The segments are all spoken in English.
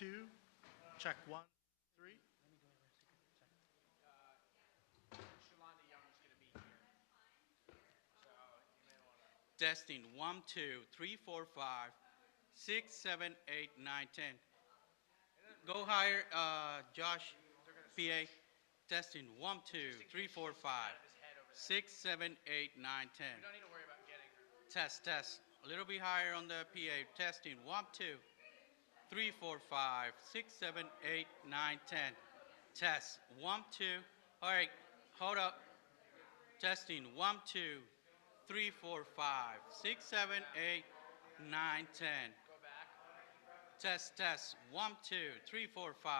2. Check 1, 3. Testing 1, 2, 3, 4, 5, 6, 7, 8, 9, 10. Go higher, Josh, PA. Testing 1, 2, 3, 4, 5, 6, 7, 8, 9, 10. Test, test. A little bit higher on the PA. Testing 1, 2, 3, 4, 5, 6, 7, 8, 9, 10. Test 1, 2. All right, hold up. Testing 1, 2, 3, 4, 5, 6, 7, 8, 9, 10. Test, test. 1, 2, 3, 4, 5.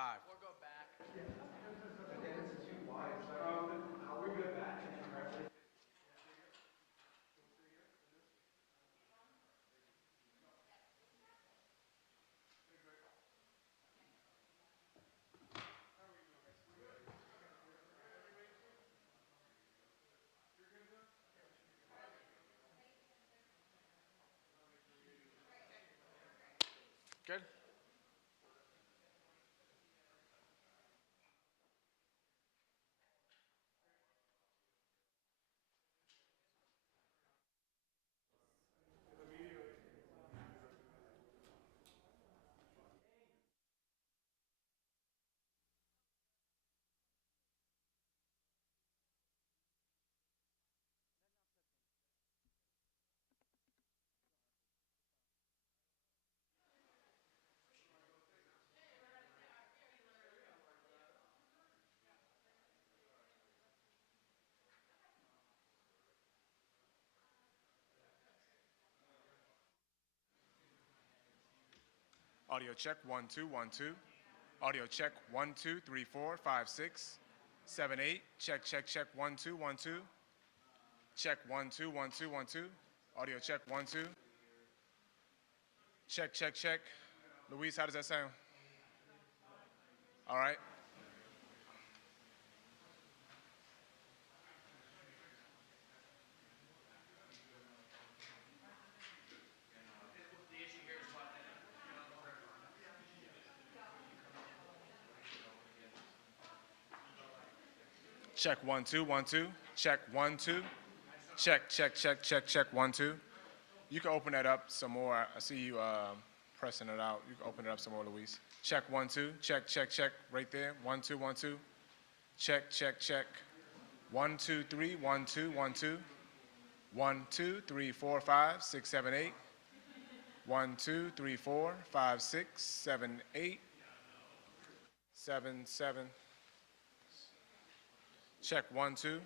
Good? Audio check 1 2 1 2. Audio check 1 2 3 4 5 6 7 8. Check check check 1 2 1 2. Check 1 2 1 2 1 2. Audio check 1 2. Check check check. Luis, how does that sound? All right. Check 1 2 1 2. Check 1 2. Check check check check check 1 2. You can open that up some more. I see you pressing it out. You can open it up some more, Luis. Check 1 2. Check check check right there. 1 2 1 2. Check check check. 1 2 3 1 2 1 2. 1 2 3 4 5 6 7 8. 1 2 3 4 5 6 7 8. 7 7. Check 1 2.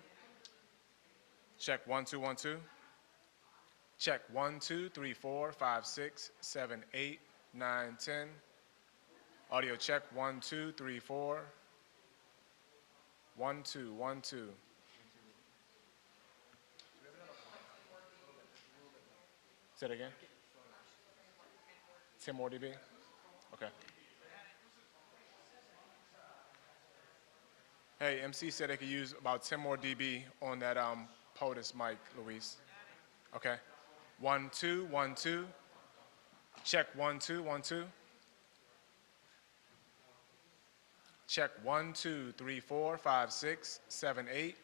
Check 1 2 1 2. Check 1 2 3 4 5 6 7 8 9 10. Audio check 1 2 3 4. 1 2 1 2. Say it again. 10 more dB. Okay. Hey, MC said they could use about 10 more dB on that POTUS mic, Luis. Okay. 1 2 1 2. Check 1 2 1 2. Check 1 2 3 4 5 6 7 8.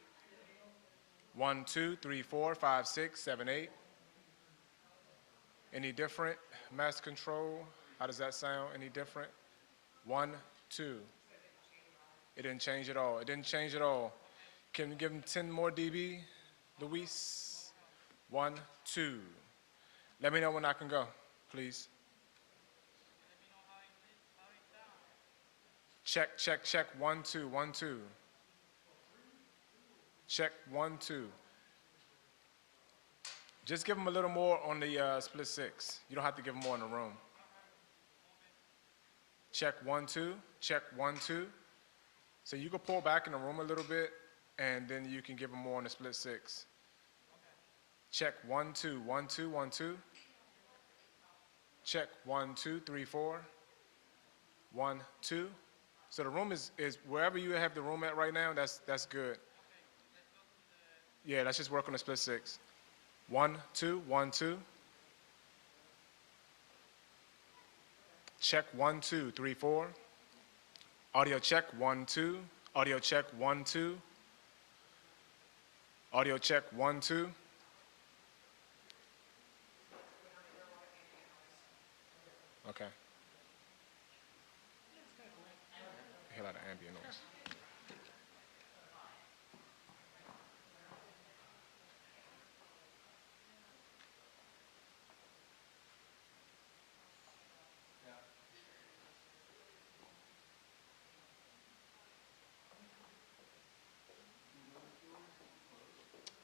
1 2 3 4 5 6 7 8. Any different? Mass control. How does that sound? Any different? 1 2. It didn't change at all. It didn't change at all. Can we give him 10 more dB, Luis? 1 2. Let me know when I can go, please. Check, check, check. 1 2 1 2. Check 1 2. Just give him a little more on the split 6. You don't have to give him more in the room. Check 1 2. Check 1 2. So you can pull back in the room a little bit, and then you can give him more on the split 6. Check 1 2 1 2 1 2. Check 1 2 3 4. 1 2. So the room is wherever you have the room at right now. That's good. Yeah, let's just work on the split 6. 1 2 1 2. Check 1, 2, 3, 4. Audio check 1, 2. Audio check 1, 2. Audio check 1, 2. Okay. I hear a lot of ambient noise.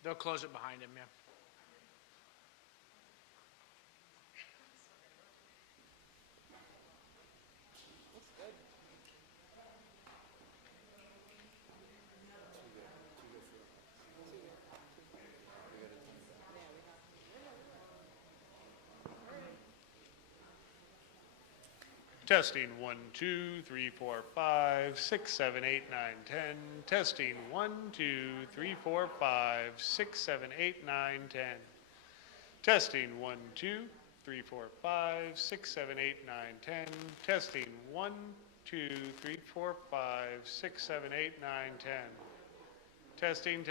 They'll close it behind him, yeah. Testing 1, 2, 3, 4, 5, 6, 7, 8, 9, 10. Testing 1, 2, 3, 4, 5, 6, 7, 8, 9, 10. Testing 1, 2, 3, 4, 5, 6, 7, 8, 9, 10. Testing 1, 2, 3, 4, 5, 6, 7, 8, 9, 10. Testing,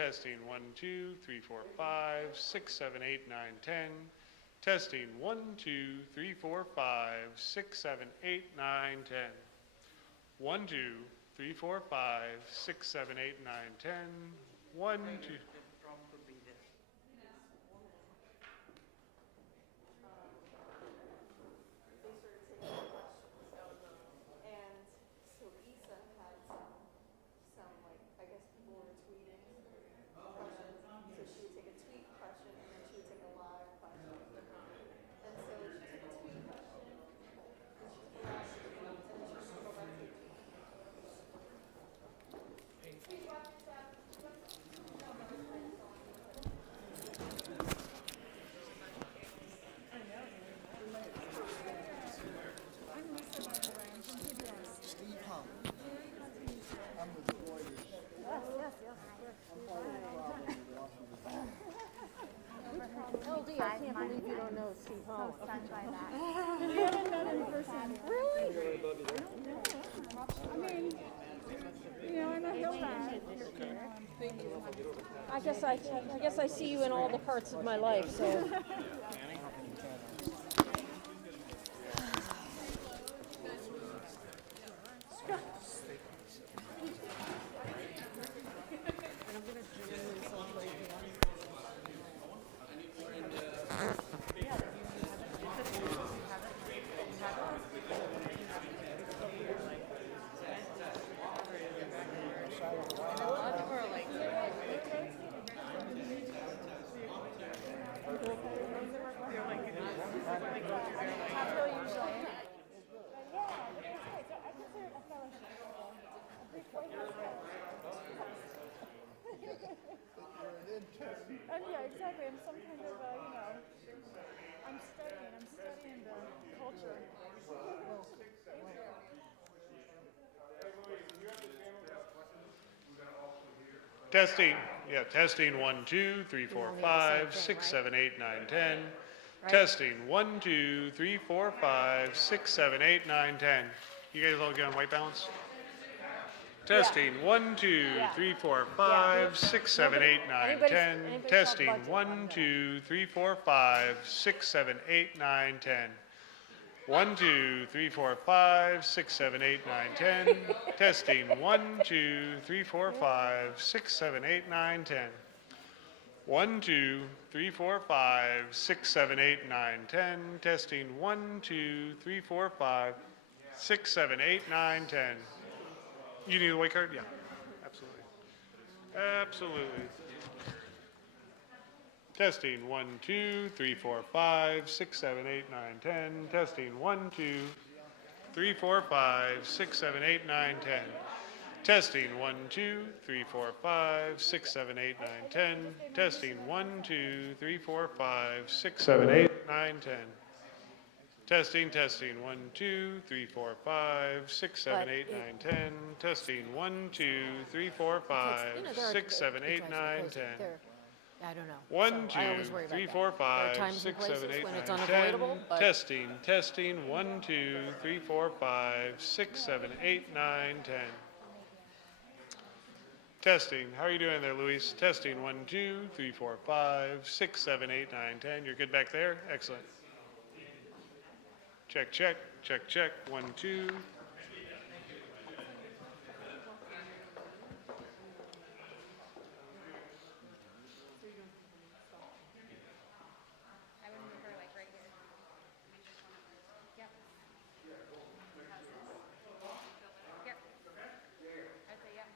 1, 2, 3, 4, 5, 6, 7, 8, 9, 10. Testing 1, 2, 3, 4, 5, 6, 7, 8, 9, 10. 1, 2, 3, 4, 5, 6, 7, 8, 9, 10. 1, 2. LD, I can't believe you don't know Steve Hall. So stunned by that. We haven't met in person. Really? I mean, you know, I'm a hillman. Thank you. I guess I see you in all the parts of my life, so. Yeah, exactly. I'm some kind of, you know, I'm studying the culture. Testing, yeah, testing 1, 2, 3, 4, 5, 6, 7, 8, 9, 10. Testing 1, 2, 3, 4, 5, 6, 7, 8, 9, 10. You guys all get on white balance? Testing 1, 2, 3, 4, 5, 6, 7, 8, 9, 10. Testing 1, 2, 3, 4, 5, 6, 7, 8, 9, 10. 1, 2, 3, 4, 5, 6, 7, 8, 9, 10. Testing 1, 2, 3, 4, 5, 6, 7, 8, 9, 10. 1, 2, 3, 4, 5, 6, 7, 8, 9, 10. Testing 1, 2, 3, 4, 5, 6, 7, 8, 9, 10. You need a white card? Yeah, absolutely. Absolutely. Testing 1, 2, 3, 4, 5, 6, 7, 8, 9, 10. Testing 1, 2, 3, 4, 5, 6, 7, 8, 9, 10. Testing 1, 2, 3, 4, 5, 6, 7, 8, 9, 10. Testing 1, 2, 3, 4, 5, 6, 7, 8, 9, 10. Testing, 1, 2, 3, 4, 5, 6, 7, 8, 9, 10. Testing 1, 2, 3, 4, 5, 6, 7, 8, 9, 10. I don't know. One, So I two, always worry about three, that. four, There are five, times and 6, 7, places 8, when 9, it's 10. unavoidable, but Testing, testing. 1, 2, 3, 4, 5, 6, 7, 8, 9, 10. Testing. How are you doing there, Luis? Testing. 1, 2, 3, 4, 5, 6, 7, 8, 9, 10. You're good back there? Excellent. Check, check, check, check. 1, 2. I would move her like right here. Make sure one of them. Yep. How's this? Yep. I'd say yep.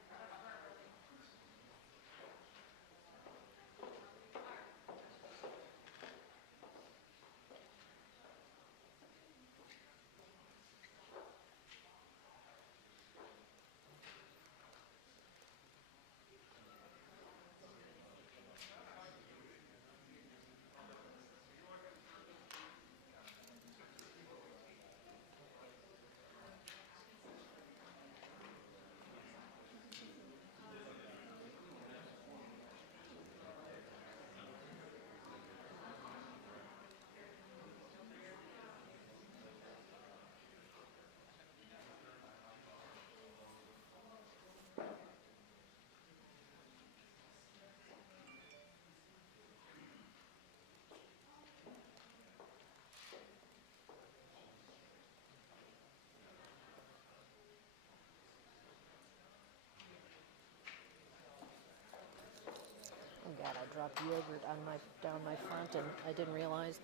oh god, I dropped yogurt on down my front, and I didn't realize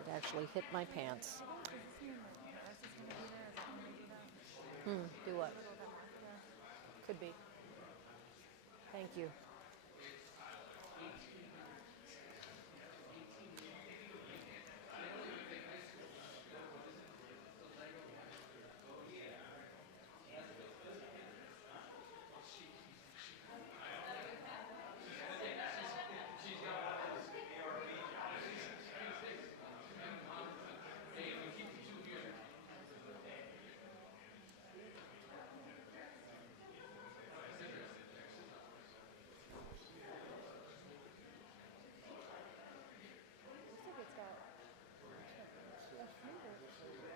it actually hit my pants. Do what? Could be. Thank you. Looks like it's got a finger.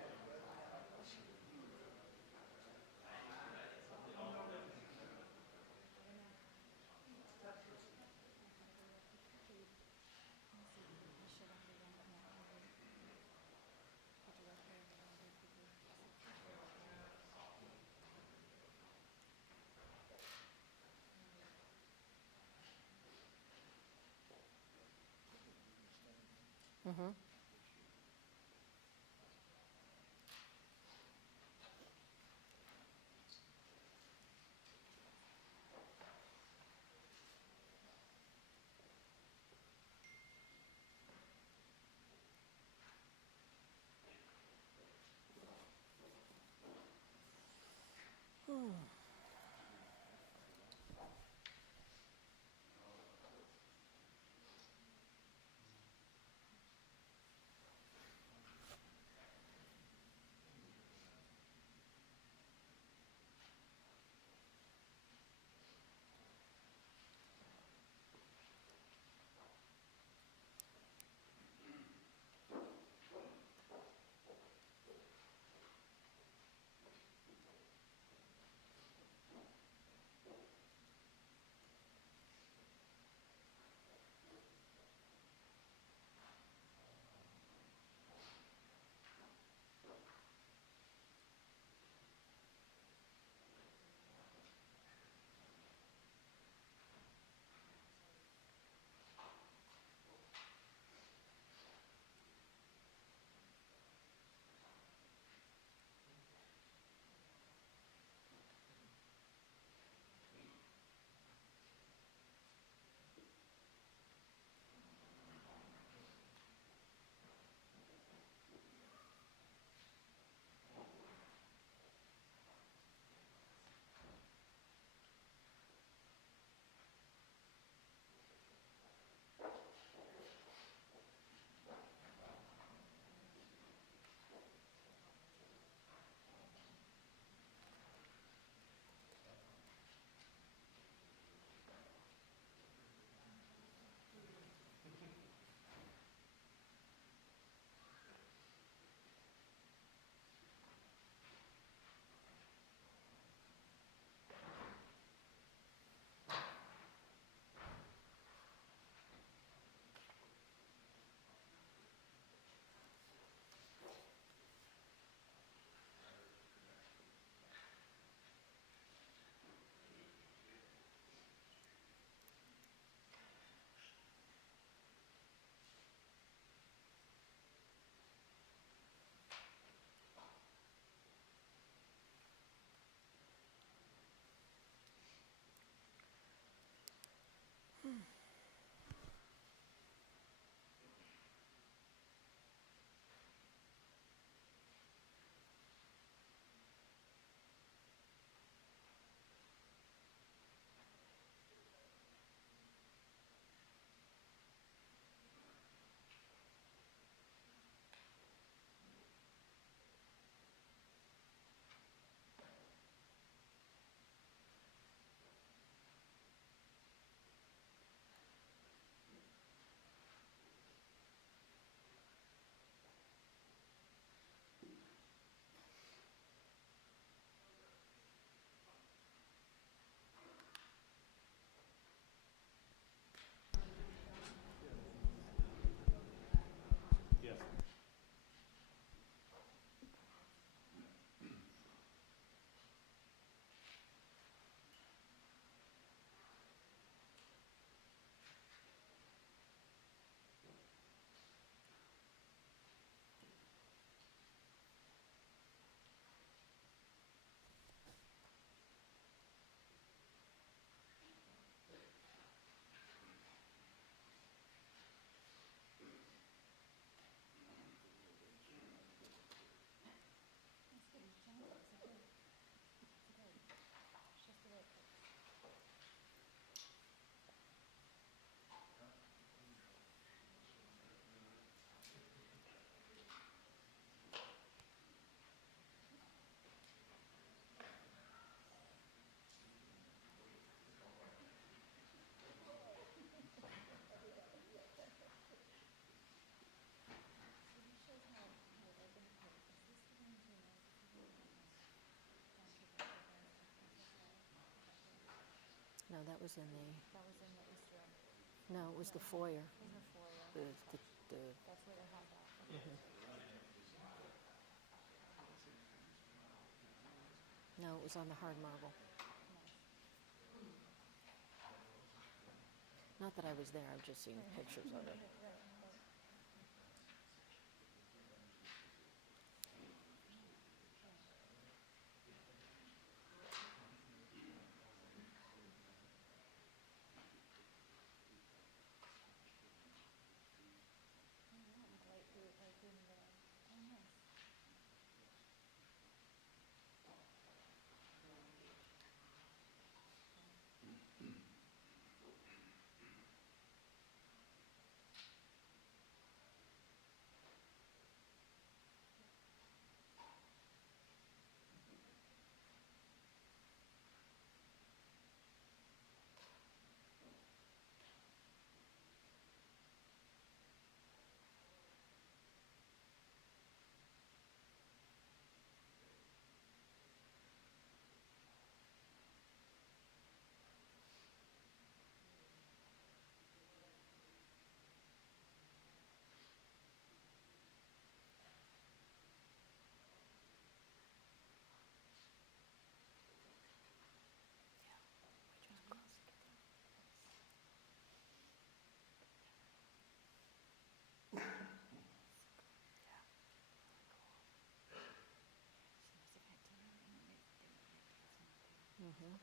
No, that was in the, That was in the East Room, no, it was the foyer. in the foyer. The, That's where they had that. Okay. no, it was on the hard marble. Not that I was there, I've just seen pictures of it. Like in the, oh, nice. Mm-hmm.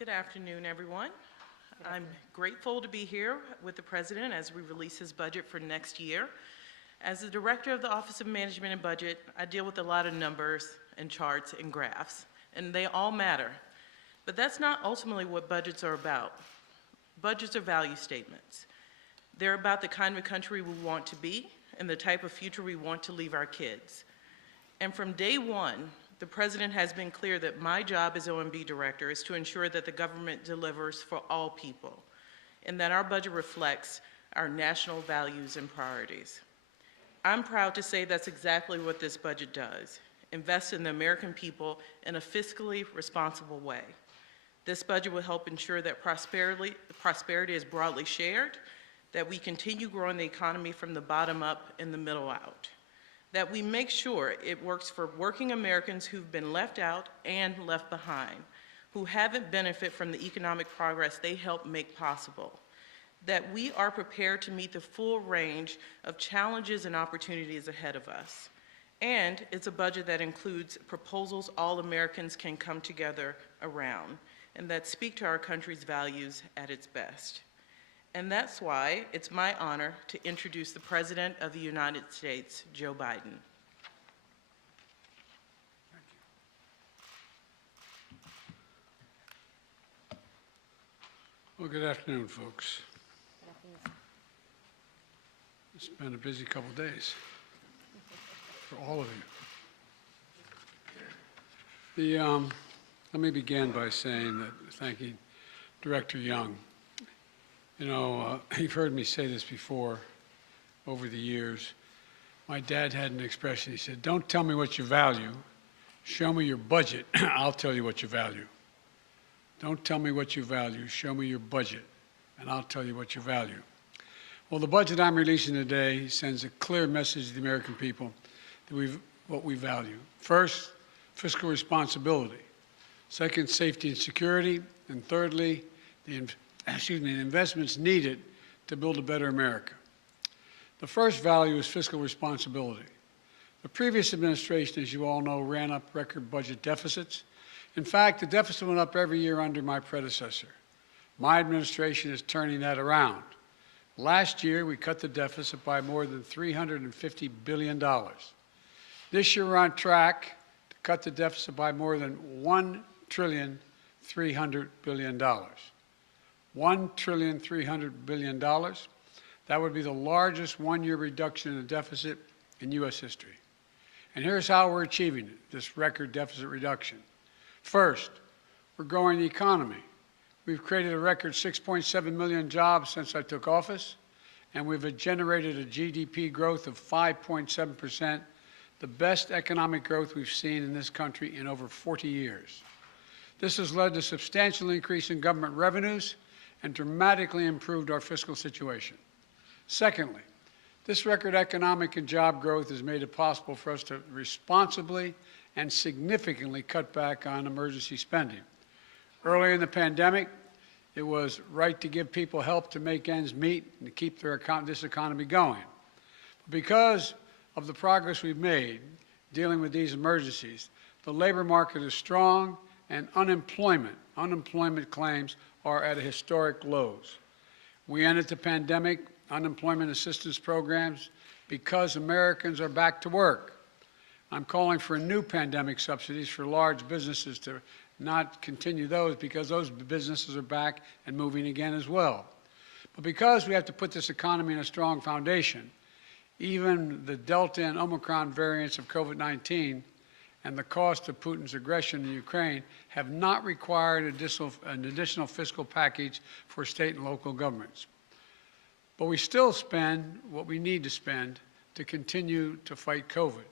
Good afternoon, everyone. I'm grateful to be here with the President as we release his budget for next year. As the Director of the Office of Management and Budget, I deal with a lot of numbers and charts and graphs, and they all matter. But that's not ultimately what budgets are about. Budgets are value statements. They're about the kind of country we want to be and the type of future we want to leave our kids. And from day one, the President has been clear that my job as OMB Director is to ensure that the government delivers for all people and that our budget reflects our national values and priorities. I'm proud to say that's exactly what this budget does, invest in the American people in a fiscally responsible way. This budget will help ensure that prosperity is broadly shared, that we continue growing the economy from the bottom up and the middle out, that we make sure it works for working Americans who've been left out and left behind, who haven't benefited from the economic progress they helped make possible, that we are prepared to meet the full range of challenges and opportunities ahead of us. And it's a budget that includes proposals all Americans can come together around and that speak to our country's values at its best. And that's why it's my honor to introduce the President of the United States, Joe Biden. Well, good afternoon, folks. It's been a busy couple days for all of you. Let me begin by saying that, thanking Director Young. You know, you've heard me say this before over the years. My dad had an expression. He said, "Don't tell me what you value. Show me your budget. I'll tell you what you value. Don't tell me what you value. Show me your budget, and I'll tell you what you value." Well, the budget I'm releasing today sends a clear message to the American people that what we value. First, fiscal responsibility. Second, safety and security. And thirdly, the investments needed to build a better America. The first value is fiscal responsibility. The previous administration, as you all know, ran up record budget deficits. In fact, the deficit went up every year under my predecessor. My administration is turning that around. Last year, we cut the deficit by more than $350 billion. This year, we're on track to cut the deficit by more than $1,300 billion. $1,300 billion. That would be the largest one-year reduction in the deficit in U.S. history. And here's how we're achieving it, this record deficit reduction. First, we're growing the economy. We've created a record 6.7 million jobs since I took office, and we've generated a GDP growth of 5.7%, the best economic growth we've seen in this country in over 40 years. This has led to a substantial increase in government revenues and dramatically improved our fiscal situation. Secondly, this record economic and job growth has made it possible for us to responsibly and significantly cut back on emergency spending. Early in the pandemic, it was right to give people help to make ends meet and to keep this economy going. Because of the progress we've made dealing with these emergencies, the labor market is strong and unemployment claims are at historic lows. We ended the pandemic unemployment assistance programs because Americans are back to work. I'm calling for new pandemic subsidies for large businesses to not continue those because those businesses are back and moving again as well. But because we have to put this economy in a strong foundation, even the Delta and Omicron variants of COVID-19 and the cost of Putin's aggression in Ukraine have not required an additional fiscal package for state and local governments. But we still spend what we need to spend to continue to fight COVID.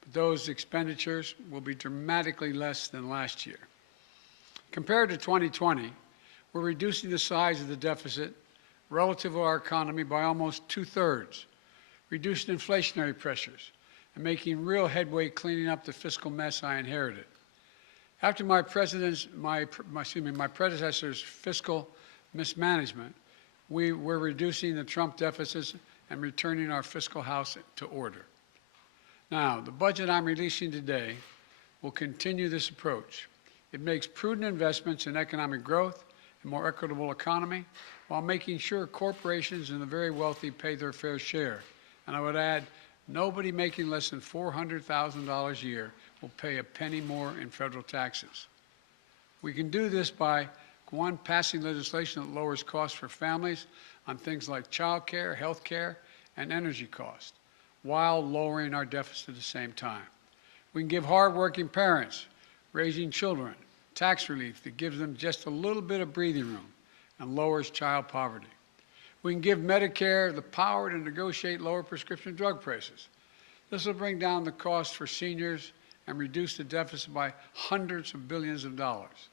But those expenditures will be dramatically less than last year. Compared to 2020, we're reducing the size of the deficit relative to our economy by almost 2/3, reducing inflationary pressures, and making real headway cleaning up the fiscal mess I inherited. After my predecessor's fiscal mismanagement, we were reducing the Trump deficits and returning our fiscal house to order. Now, the budget I'm releasing today will continue this approach. It makes prudent investments in economic growth and more equitable economy while making sure corporations and the very wealthy pay their fair share. And I would add, nobody making less than $400,000 a year will pay a penny more in federal taxes. We can do this by, one, passing legislation that lowers costs for families on things like child care, health care, and energy costs, while lowering our deficit at the same time. We can give hardworking parents raising children tax relief that gives them just a little bit of breathing room and lowers child poverty. We can give Medicare the power to negotiate lower prescription drug prices. This will bring down the cost for seniors and reduce the deficit by hundreds of billions of dollars.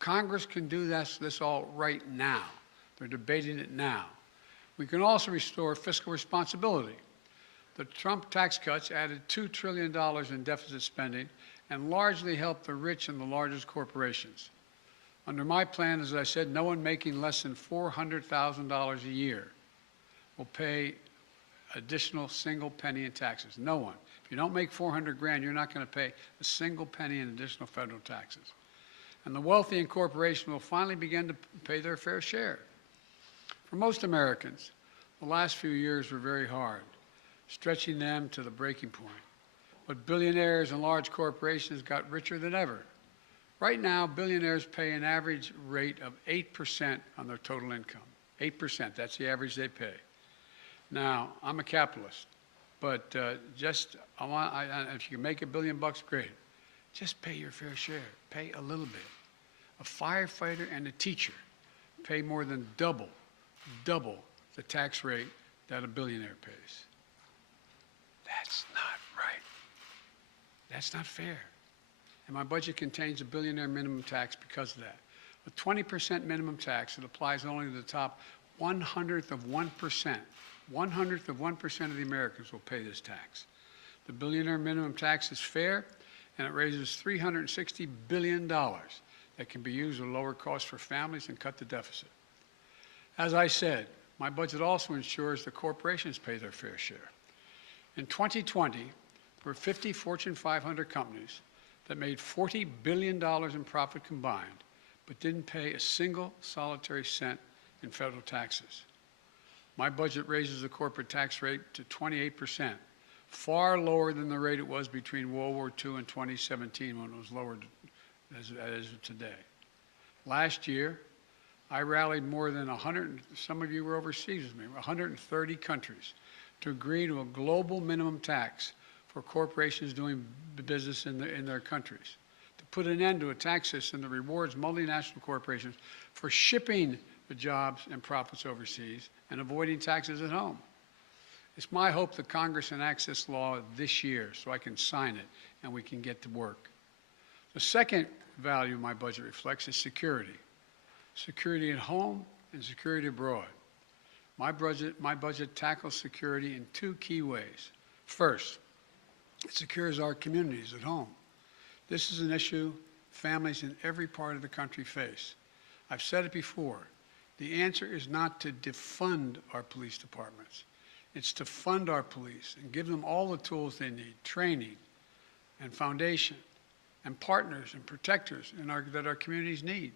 Congress can do this all right now. They're debating it now. We can also restore fiscal responsibility. The Trump tax cuts added $2 trillion in deficit spending and largely helped the rich and the largest corporations. Under my plan, as I said, no one making less than $400,000 a year will pay additional single penny in taxes. No one. If you don't make 400 grand, you're not going to pay a single penny in additional federal taxes. And the wealthy and corporations will finally begin to pay their fair share. For most Americans, the last few years were very hard, stretching them to the breaking point. But billionaires and large corporations got richer than ever. Right now, billionaires pay an average rate of 8% on their total income. 8%, that's the average they pay. Now, I'm a capitalist, but if you can make $1 billion, great. Just pay your fair share. Pay a little bit. A firefighter and a teacher pay more than double the tax rate that a billionaire pays. That's not right. That's not fair. And my budget contains a billionaire minimum tax because of that. A 20% minimum tax that applies only to the top 1/100th of 1%. 1/100th of 1% of the Americans will pay this tax. The billionaire minimum tax is fair, and it raises $360 billion that can be used to lower costs for families and cut the deficit. As I said, my budget also ensures that corporations pay their fair share. In 2020, there were 50 Fortune 500 companies that made $40 billion in profit combined, but didn't pay a single solitary cent in federal taxes. My budget raises the corporate tax rate to 28%, far lower than the rate it was between World War II and 2017 when it was lowered as it is today. Last year, I rallied more than 100, some of you were overseas with me, 130 countries to agree to a global minimum tax for corporations doing business in their countries, to put an end to a tax system that rewards multinational corporations for shipping the jobs and profits overseas and avoiding taxes at home. It's my hope that Congress enacts this law this year so I can sign it and we can get to work. The second value my budget reflects is security. Security at home and security abroad. My budget tackles security in two key ways. First, it secures our communities at home. This is an issue families in every part of the country face. I've said it before. The answer is not to defund our police departments. It's to fund our police and give them all the tools they need, training and foundation and partners and protectors that our communities need.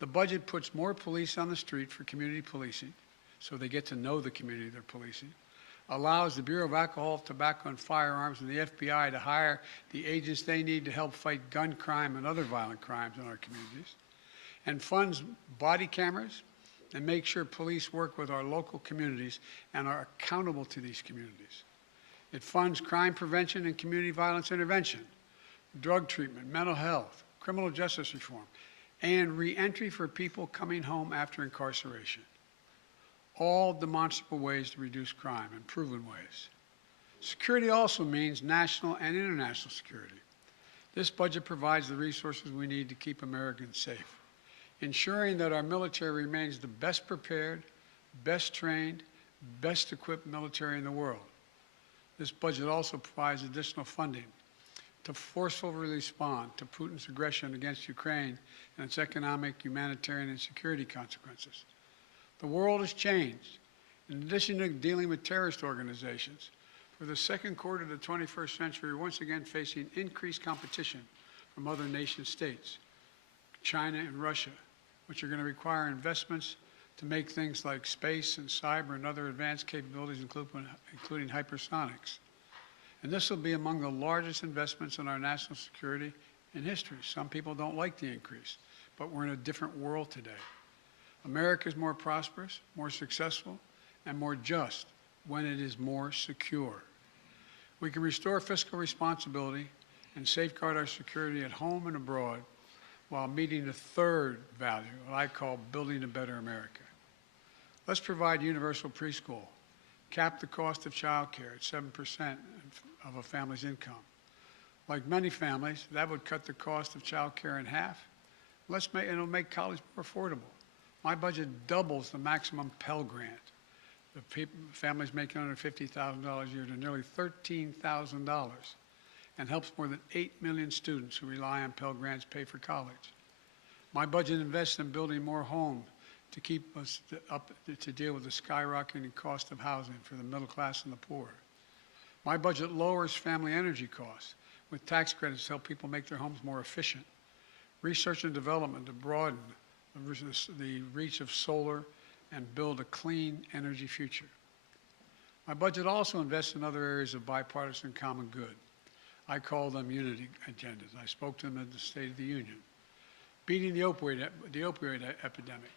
The budget puts more police on the street for community policing, so they get to know the community they're policing, allows the Bureau of Alcohol, Tobacco, and Firearms and the FBI to hire the agents they need to help fight gun crime and other violent crimes in our communities, and funds body cameras and makes sure police work with our local communities and are accountable to these communities. It funds crime prevention and community violence intervention, drug treatment, mental health, criminal justice reform, and reentry for people coming home after incarceration. All demonstrable ways to reduce crime and proven ways. Security also means national and international security. This budget provides the resources we need to keep Americans safe, ensuring that our military remains the best prepared, best trained, best equipped military in the world. This budget also provides additional funding to forcefully respond to Putin's aggression against Ukraine and its economic, humanitarian, and security consequences. The world has changed. In addition to dealing with terrorist organizations, for the second quarter of the 21st century, we're once again facing increased competition from other nation states, China and Russia, which are going to require investments to make things like space and cyber and other advanced capabilities, including hypersonics. And this will be among the largest investments in our national security in history. Some people don't like the increase, but we're in a different world today. America is more prosperous, more successful, and more just when it is more secure. We can restore fiscal responsibility and safeguard our security at home and abroad while meeting the third value, what I call building a better America. Let's provide universal preschool, cap the cost of child care at 7% of a family's income. Like many families, that would cut the cost of child care in half. It'll make college more affordable. My budget doubles the maximum Pell Grant. Families making under $50,000 a year to nearly $13,000 and helps more than 8 million students who rely on Pell Grants pay for college. My budget invests in building more homes to keep us up to deal with the skyrocketing cost of housing for the middle class and the poor. My budget lowers family energy costs with tax credits to help people make their homes more efficient. Research and development to broaden the reach of solar and build a clean energy future. My budget also invests in other areas of bipartisan common good. I call them unity agendas. I spoke to them at the State of the Union. Beating the opioid epidemic,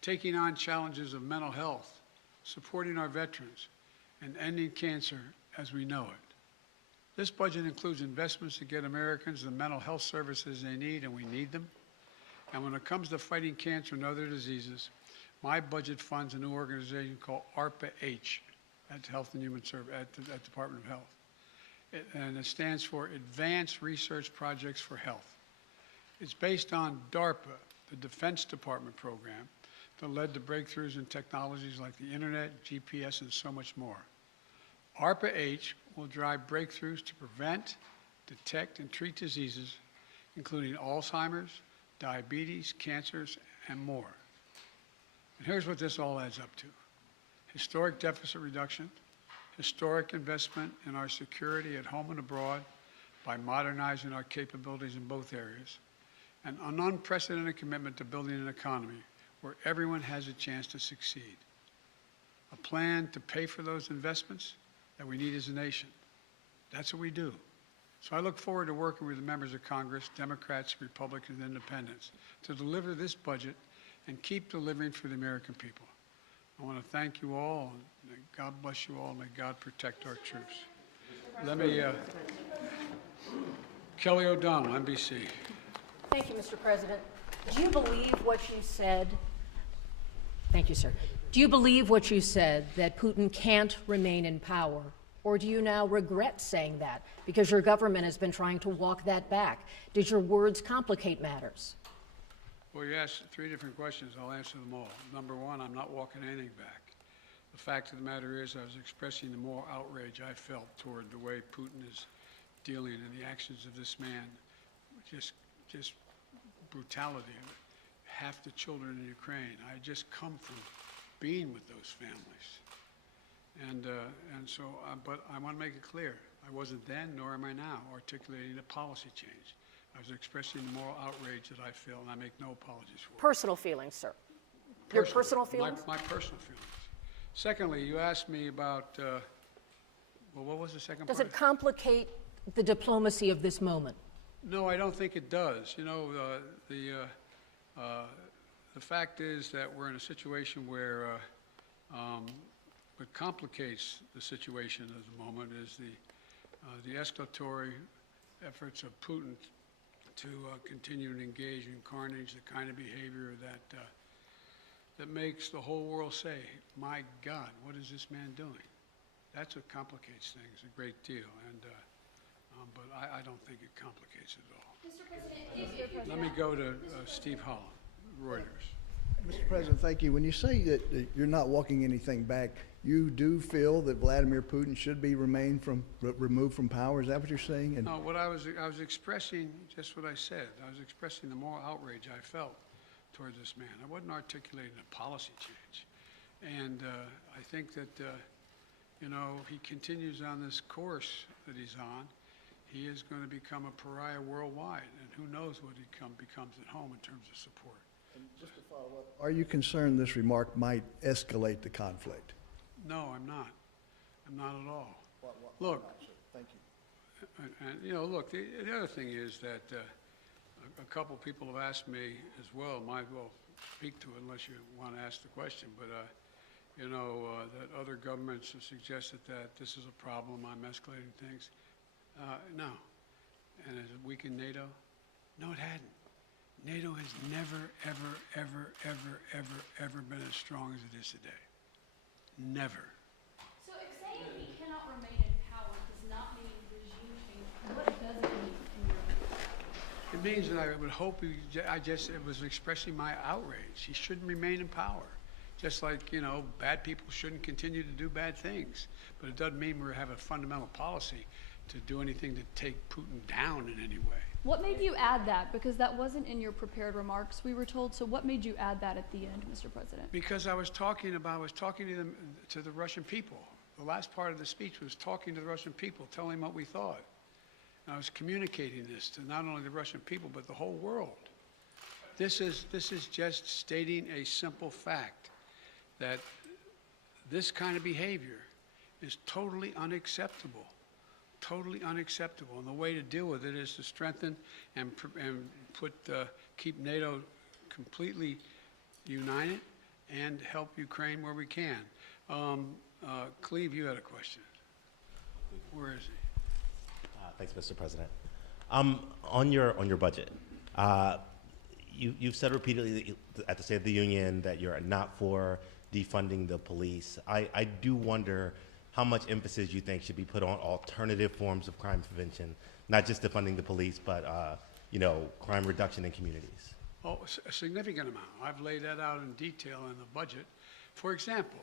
taking on challenges of mental health, supporting our veterans, and ending cancer as we know it. This budget includes investments to get Americans the mental health services they need, and we need them. And when it comes to fighting cancer and other diseases, my budget funds a new organization called ARPA-H at Health and Human Services at the Department of Health. And it stands for Advanced Research Projects for Health. It's based on DARPA, the Defense Department program, that led to breakthroughs in technologies like the internet, GPS, and so much more. ARPA-H will drive breakthroughs to prevent, detect, and treat diseases, including Alzheimer's, diabetes, cancers, and more. And here's what this all adds up to. Historic deficit reduction, historic investment in our security at home and abroad by modernizing our capabilities in both areas, and an unprecedented commitment to building an economy where everyone has a chance to succeed. A plan to pay for those investments that we need as a nation. That's what we do. So I look forward to working with the members of Congress, Democrats, Republicans, and Independents, to deliver this budget and keep delivering for the American people. I want to thank you all, and God bless you all, and may God protect our troops. Let me, Kelly O'Donnell, NBC. Thank you, Mr. President. Do you believe what you said? Thank you, sir. Do you believe what you said, that Putin can't remain in power? Or do you now regret saying that because your government has been trying to walk that back? Did your words complicate matters? Well, you asked 3 different questions. I'll answer them all. Number one, I'm not walking anything back. The fact of the matter is I was expressing the moral outrage I felt toward the way Putin is dealing and the actions of this man. Just brutality. Half the children in Ukraine. I just come from being with those families. But I want to make it clear, I wasn't then, nor am I now, articulating a policy change. I was expressing the moral outrage that I feel, and I make no apologies for it. Personal feelings, sir. Your personal feelings? My personal feelings. Secondly, you asked me about, well, what was the second part? Does it complicate the diplomacy of this moment? No, I don't think it does. You know, the fact is that we're in a situation where what complicates the situation at the moment is the escalatory efforts of Putin to continue to engage in carnage, the kind of behavior that makes the whole world say, my God, what is this man doing? That's what complicates things a great deal, but I don't think it complicates it at all. Let me go to Steve Holland, Reuters. Mr. President, thank you. When you say that you're not walking anything back, you do feel that Vladimir Putin should be removed from power? Is that what you're saying? No, what I was expressing, just what I said. I was expressing the moral outrage I felt towards this man. I wasn't articulating a policy change. And I think that, you know, he continues on this course that he's on. he is going to become a pariah worldwide, and who knows what he becomes at home in terms of support. And just to follow up, are you concerned this remark might escalate the conflict? No, I'm not. I'm not at all. Look, Thank you. and you know, look, the other thing is that a couple people have asked me as well, might as well speak to it unless you want to ask the question, but you know, that other governments have suggested that this is a problem, I'm escalating things. No. And has it weakened NATO? No, it hadn't. NATO has never, ever, ever, ever, ever, ever been as strong as it is today. Never. So if saying he cannot remain in power does not mean regime change, what does it mean in your opinion? It means that I would hope it was expressing my outrage. He shouldn't remain in power. Just like, you know, bad people shouldn't continue to do bad things. But it doesn't mean we have a fundamental policy to do anything to take Putin down in any way. What made you add that? Because that wasn't in your prepared remarks, we were told. So what made you add that at the end, Mr. President? Because I was talking to the Russian people. The last part of the speech was talking to the Russian people, telling them what we thought. And I was communicating this to not only the Russian people, but the whole world. This is just stating a simple fact that this kind of behavior is totally unacceptable. Totally unacceptable. And the way to deal with it is to strengthen and keep NATO completely united and help Ukraine where we can. Cleve, you had a question. Where is he? Thanks, Mr. President. On your budget, you've said repeatedly at the State of the Union that you're not for defunding the police. I do wonder how much emphasis you think should be put on alternative forms of crime prevention, not just defunding the police, but you know, crime reduction in communities. Oh, a significant amount. I've laid that out in detail in the budget. For example,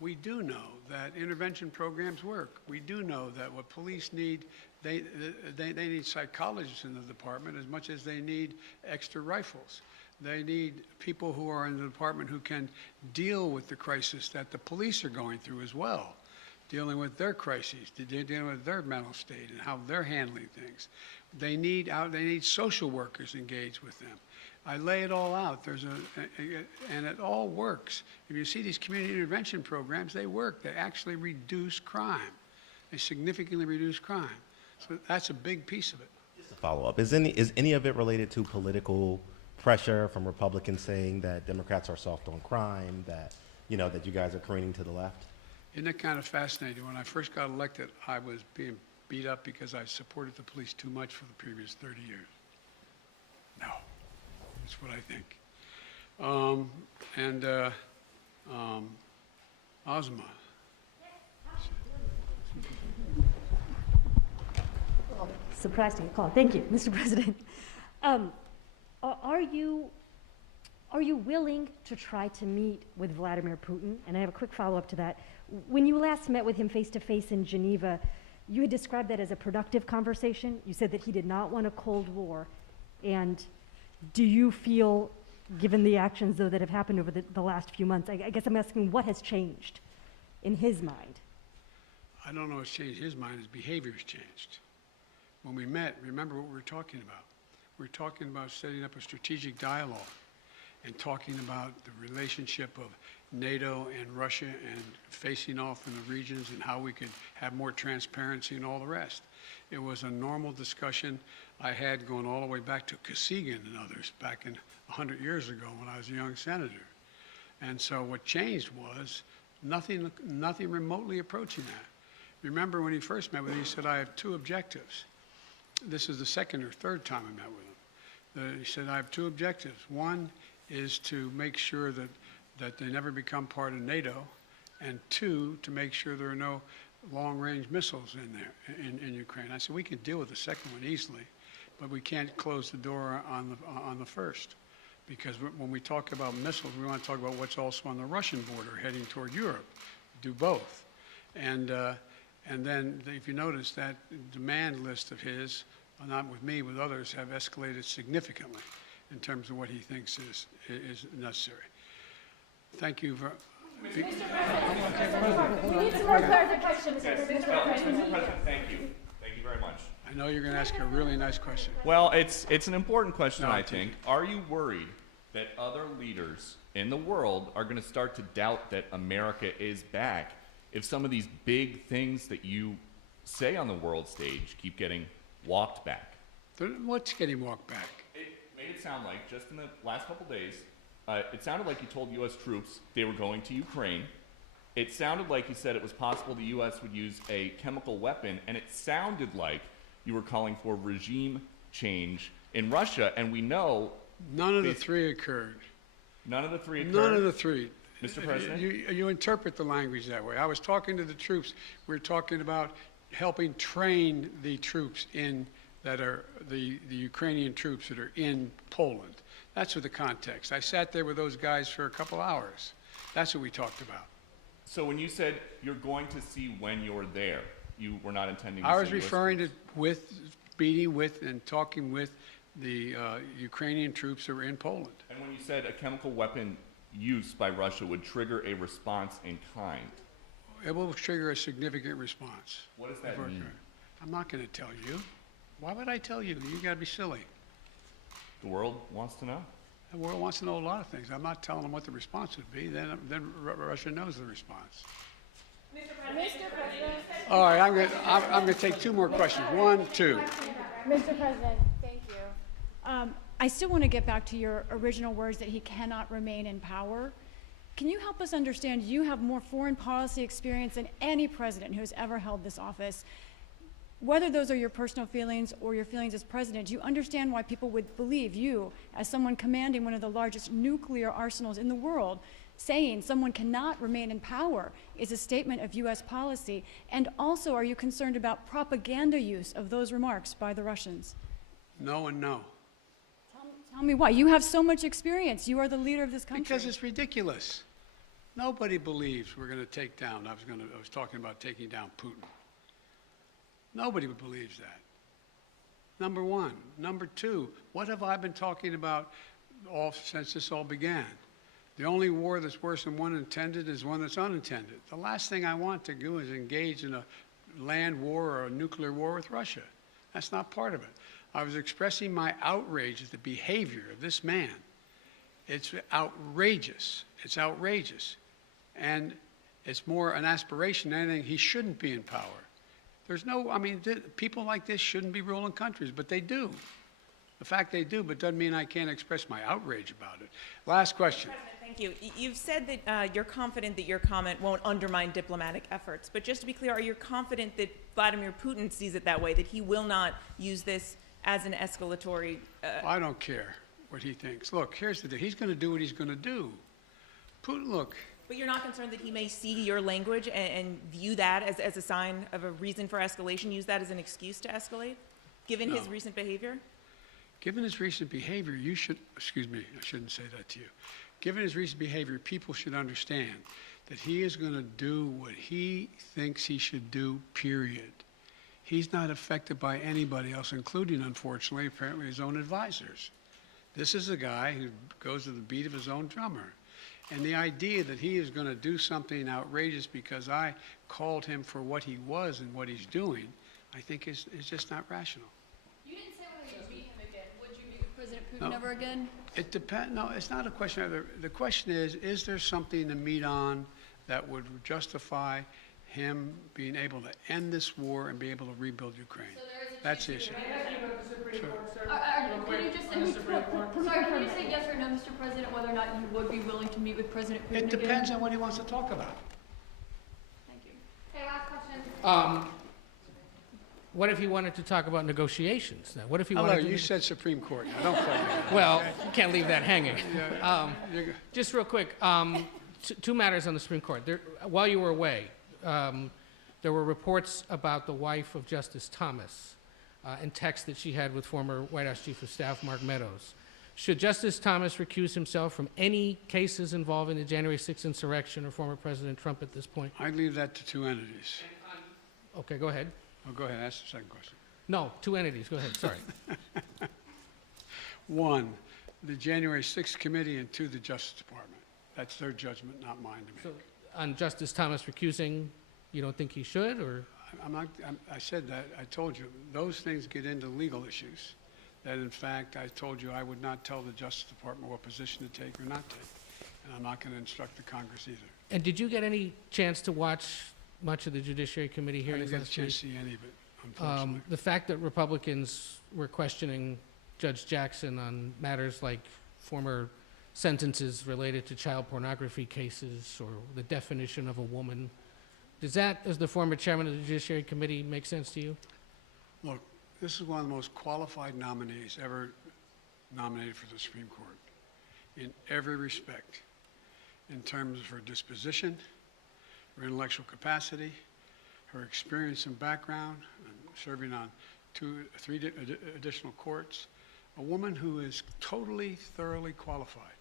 we do know that intervention programs work. We do know that what police need, they need psychologists in the department as much as they need extra rifles. They need people who are in the department who can deal with the crisis that the police are going through as well, dealing with their crises, dealing with their mental state and how they're handling things. They need social workers engaged with them. I lay it all out. And it all works. If you see these community intervention programs, they work. They actually reduce crime. They significantly reduce crime. So that's a big piece of it. Just a follow-up. Is any of it related to political pressure from Republicans saying that Democrats are soft on crime, that, you know, that you guys are careening to the left? Isn't it kind of fascinating? When I first got elected, I was being beat up because I supported the police too much for the previous 30 years. No, that's what I think. Ozma. Oh, surprised to get called. Thank you, Mr. President. Are you willing to try to meet with Vladimir Putin? And I have a quick follow-up to that. When you last met with him face-to-face in Geneva, you had described that as a productive conversation. You said that he did not want a Cold War. And do you feel, given the actions, though, that have happened over the last few months, I guess I'm asking what has changed in his mind? I don't know what's changed his mind. His behavior has changed. When we met, remember what we were talking about. We were talking about setting up a strategic dialogue and talking about the relationship of NATO and Russia and facing off in the regions and how we could have more transparency and all the rest. It was a normal discussion I had going all the way back to Kosygin and others back in 100 years ago when I was a young senator. And so what changed was nothing remotely approaching that. Remember when he first met with me, he said, I have two objectives. This is the second or third time I met with him. He said, I have two objectives. One is to make sure that they never become part of NATO, and two, to make sure there are no long-range missiles in there, in Ukraine. I said, we can deal with the second one easily, but we can't close the door on the first. Because when we talk about missiles, we want to talk about what's also on the Russian border heading toward Europe. Do both. And then if you notice that demand list of his, not with me, with others, have escalated significantly in terms of what he thinks is necessary. Thank you very much. Mr. President, we need some more clarification, Mr. President. Mr. President, thank you. Thank you very much. I know you're going to ask a really nice question. Well, it's an important question, No, I it's- think. Are you worried that other leaders in the world are going to start to doubt that America is back if some of these big things that you say on the world stage keep getting walked back? What's getting walked back? It made it sound like, just in the last couple days, it sounded like you told U.S. troops they were going to Ukraine. It sounded like you said it was possible the U.S. would use a chemical weapon, and it sounded like you were calling for regime change in Russia, and we know None of the three occurred. none of the three occurred. None of the three. Mr. President? You interpret the language that way. I was talking to the troops. We're talking about helping train the troops that are the Ukrainian troops that are in Poland. That's what the context. I sat there with those guys for a couple hours. That's what we talked about. So when you said you're going to see when you're there, you were not intending to I was say US referring to troops. meeting with and talking with the Ukrainian troops that were in Poland. And when you said a chemical weapon use by Russia would trigger a response in kind, It will trigger a significant response. what does that mean? I'm not going to tell you. Why would I tell you? You got to be silly. The world wants to know. The world wants to know a lot of things. I'm not telling them what the response would be. Then Russia knows the response. All right, I'm going to take two more questions. One, two. Mr. President, thank you. I still want to get back to your original words that he cannot remain in power. Can you help us understand, you have more foreign policy experience than any president who has ever held this office. Whether those are your personal feelings or your feelings as president, do you understand why people would believe you, as someone commanding one of the largest nuclear arsenals in the world, saying someone cannot remain in power is a statement of U.S. policy? And also, are you concerned about propaganda use of those remarks by the Russians? No and no. Tell me why. You have so much experience. You are the leader of this country. Because it's ridiculous. Nobody believes we're going to take down. I was talking about taking down Putin. Nobody believes that. Number one. Number two, what have I been talking about since this all began? The only war that's worse than one intended is one that's unintended. The last thing I want to do is engage in a land war or a nuclear war with Russia. That's not part of it. I was expressing my outrage at the behavior of this man. It's outrageous. It's outrageous. And it's more an aspiration than anything. He shouldn't be in power. People like this shouldn't be ruling countries, but they do. The fact they do, but doesn't mean I can't express my outrage about it. Last question. Thank you. You've said that you're confident that your comment won't undermine diplomatic efforts. But just to be clear, are you confident that Vladimir Putin sees it that way, that he will not use this as an escalatory? I don't care what he thinks. Look, here's the deal. He's going to do what he's going to do. Putin, look. But you're not concerned that he may see your language and view that as a sign of a reason for escalation, use that as an excuse to escalate, given his recent behavior? Given his recent behavior, you should, excuse me, I shouldn't say that to you. Given his recent behavior, people should understand that he is going to do what he thinks he should do, period. He's not affected by anybody else, including, unfortunately, apparently his own advisors. This is a guy who goes to the beat of his own drummer. And the idea that he is going to do something outrageous because I called him for what he was and what he's doing, I think is just not rational. You didn't say whether you'd meet him again. Would you meet with President Putin ever again? It depends. No, it's not a question of the question is there something to meet on that would justify him being able to end this war and be able to rebuild Ukraine? That's the issue. Can you just say, sorry, can you say yes or no, Mr. President, whether or not you would be willing to meet with President Putin It depends on what he wants to talk about. Thank you. Okay, last question. What if he wanted to talk about negotiations? Now, what if he Hello, wanted to? you said Supreme Court. Now, don't play that. Well, you can't leave that hanging. You're- Just real quick, two matters on the Supreme Court. While you were away, there were reports about the wife of Justice Thomas and texts that she had with former White House Chief of Staff Mark Meadows. Should Justice Thomas recuse himself from any cases involving the January 6th insurrection or former President Trump at this point? I'd leave that to two entities. Okay, go ahead. Oh, go ahead. Ask the second question. No, two entities. Go ahead. Sorry. One, the January 6th committee, and two, the Justice Department. That's their judgment, not mine to make. So, on Justice Thomas recusing, you don't think he should, or? I said that, I told you, those things get into legal issues. That in fact, I told you I would not tell the Justice Department what position to take or not take. And I'm not going to instruct the Congress either. And did you get any chance to watch much of the Judiciary Committee I hearings didn't get a last chance to week? see any of it, unfortunately. The fact that Republicans were questioning Judge Jackson on matters like former sentences related to child pornography cases or the definition of a woman, does that, as the former chairman of the Judiciary Committee, make sense to you? Look, this is one of the most qualified nominees ever nominated for the Supreme Court in every respect, in terms of her disposition, her intellectual capacity, her experience and background, serving on three additional courts, a woman who is totally, thoroughly qualified,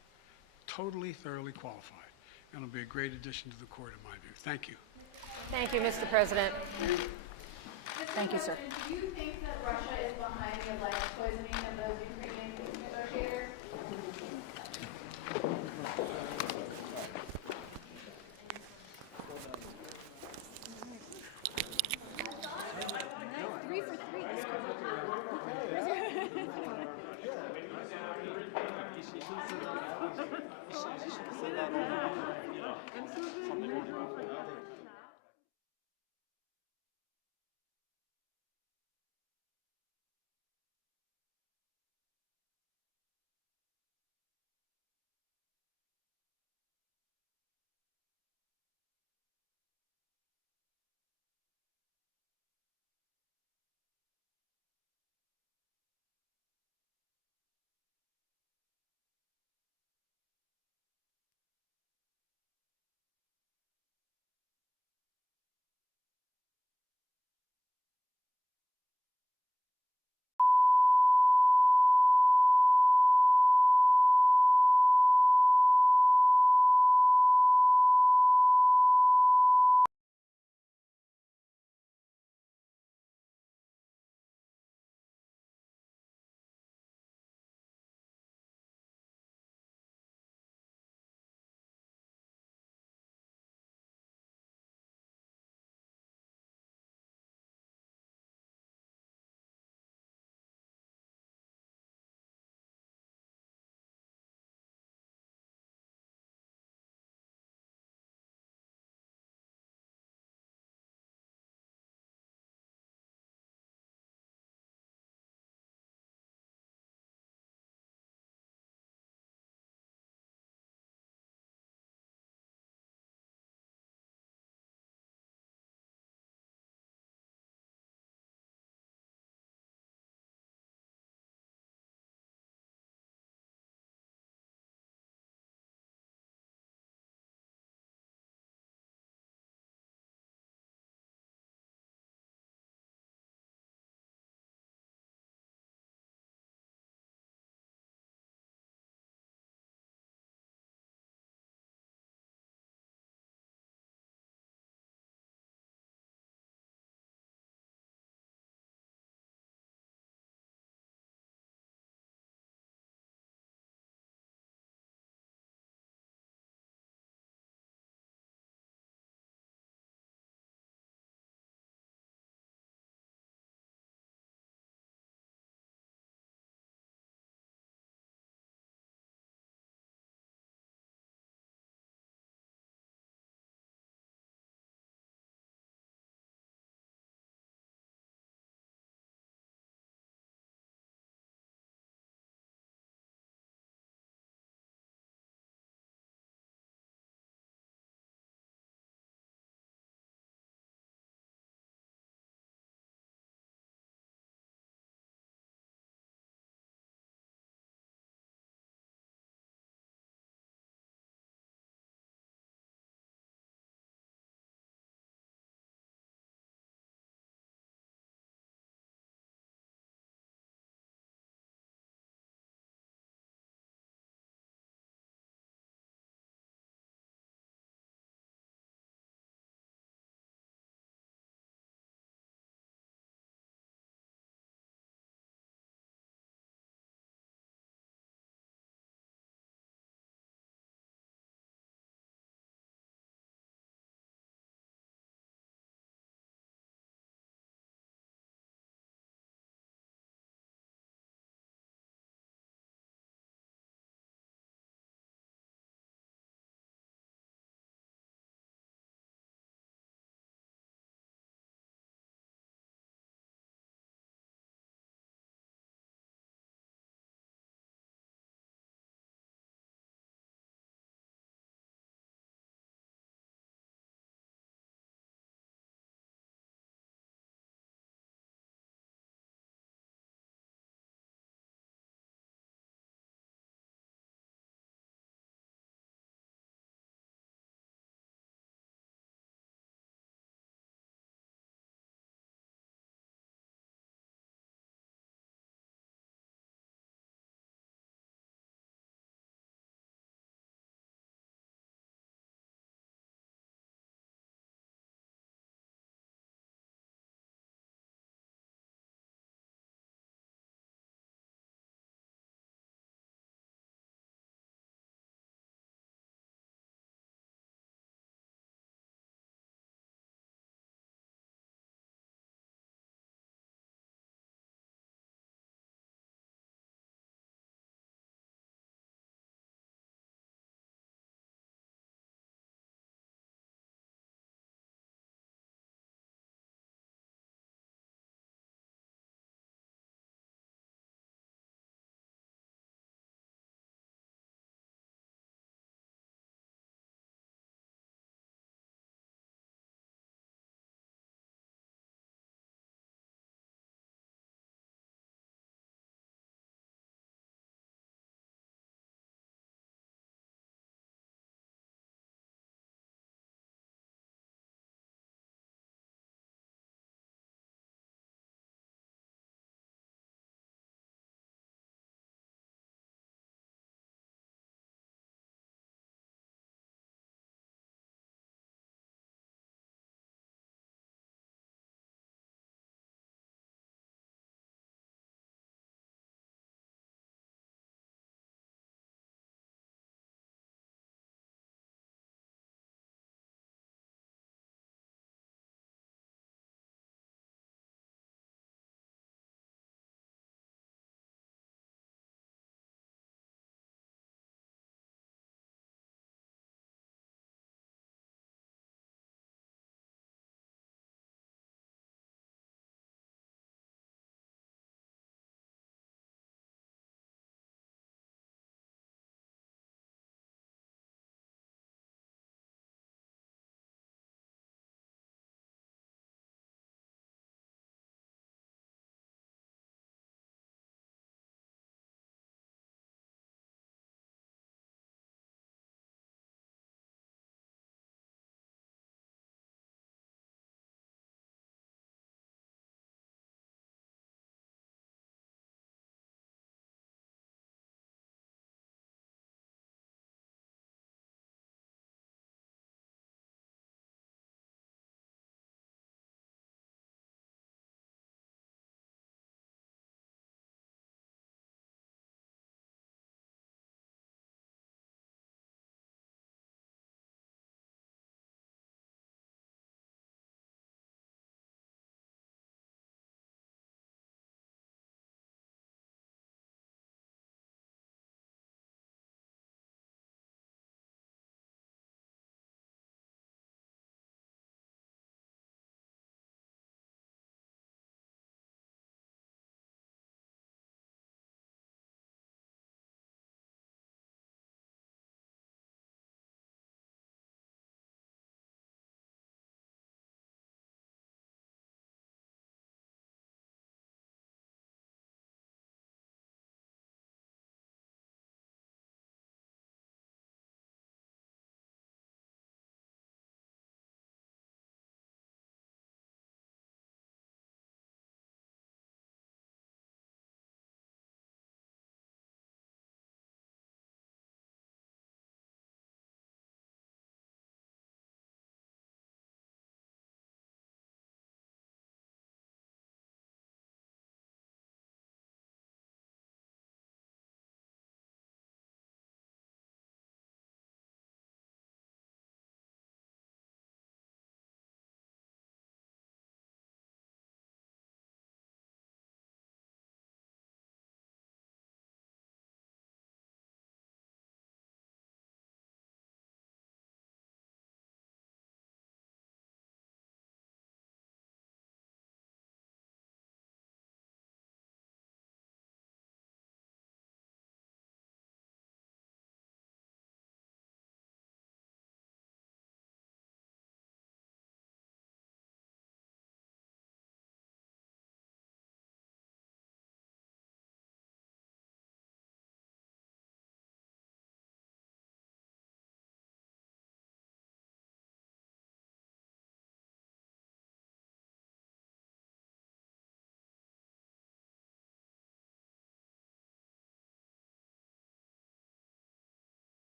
and will be a great addition to the court in my view. Thank you. Thank you, Mr. President. Thank you, sir. Do you think that Russia is behind the alleged poisoning of those Ukrainian